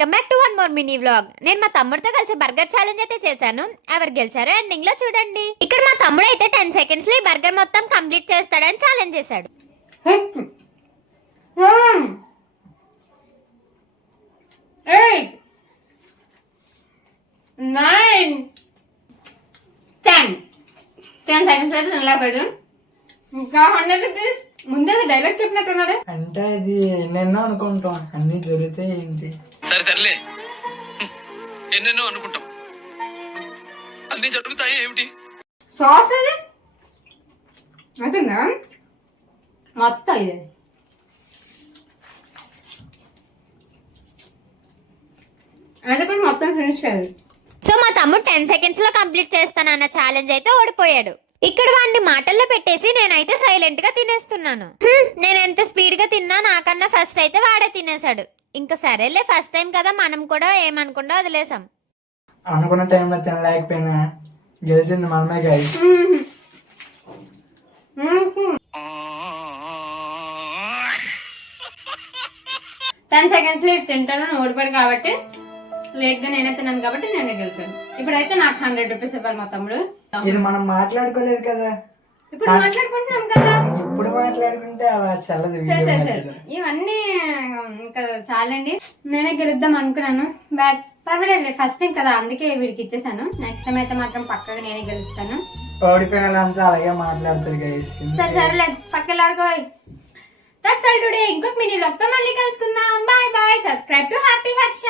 Welcome back to one more mini vlog. నేను మా తమ్ముడితో కలిసి బర్గర్ ఛాలెంజ్ అయితే చేశాను. ఎవరు గెలిచారో ఎండింగ్ లో చూడండి. ఇక్కడ మా తమ్ముడు అయితే 10 seconds లో ఈ బర్గర్ మొత్తం కంప్లీట్ చేస్తాడని ఛాలెంజ్ చేశాడు. 8 9 10 seconds అయితే నిలబడు. ఇంకా 100 rupees ముందే డైలాగ్ చెప్పినట్టున్నారే. అంటే ఇది ఎన్నెన్నో అనుకుంటాం, అన్ని జరుగుతాయి ఏంటి. సరే తరలే, ఎన్నెన్నో అనుకుంటాం, అన్ని జరుగుతాయి ఏమిటి. సాస్ ఇది అయిపోయిందా మొత్తం? ఇది అది కూడా మొత్తం ఫినిష్ చేయాలి. సో మా తమ్ముడు 10 seconds లో కంప్లీట్ చేస్తానన్న ఛాలెంజ్ అయితే ఓడిపోయాడు. ఇక్కడ వాడిని మాటల్లో పెట్టేసి నేనైతే సైలెంట్ గా తినేస్తున్నాను. నేను ఎంత స్పీడ్ గా తిన్నా నాకన్నా ఫస్ట్ అయితే వాడే తినేశాడు. ఇంకా సరేలే, ఫస్ట్ టైం కదా, మనం కూడా ఏమనుకుండా వదిలేసాం. అనుకున్న టైంలో తినలేకపోయినా గెలిచింది మనమే గైస్. 10 seconds లో తింటాను. ఓడిపోయాడు కాబట్టి లేట్ గా నేనే తిన్నాను కాబట్టి నేనే గెలిచాను. ఇప్పుడైతే నాకు 100 rupees ఇవ్వాలి మా తమ్ముడు. ఇది మనం మాట్లాడుకోలేదు కదా, ఇప్పుడు మాట్లాడుకుంటున్నాం కదా. ఇప్పుడు మాట్లాడుకుంటే అలా చల్లదు. సరే ఇవన్నీ ఇంకా చాలండి. నేనే గెలుద్దాం అనుకున్నాను, బట్ పర్వాలేదు, ఫస్ట్ టైం కదా అందుకే వీడికి ఇచ్చేసాను. నెక్స్ట్ టైం అయితే మాత్రం పక్కగా నేనే గెలుస్తాను. ఓడిపోయిన అంతా అలాగే మాట్లాడతారు గైస్. సరేలే పక్కన ఆడుకో. That's all today. ఇంకొక మినీ వ్లాగ్ తో మళ్ళీ కలుసుకుందాం. Bye bye. Subscribe to happy Harsha.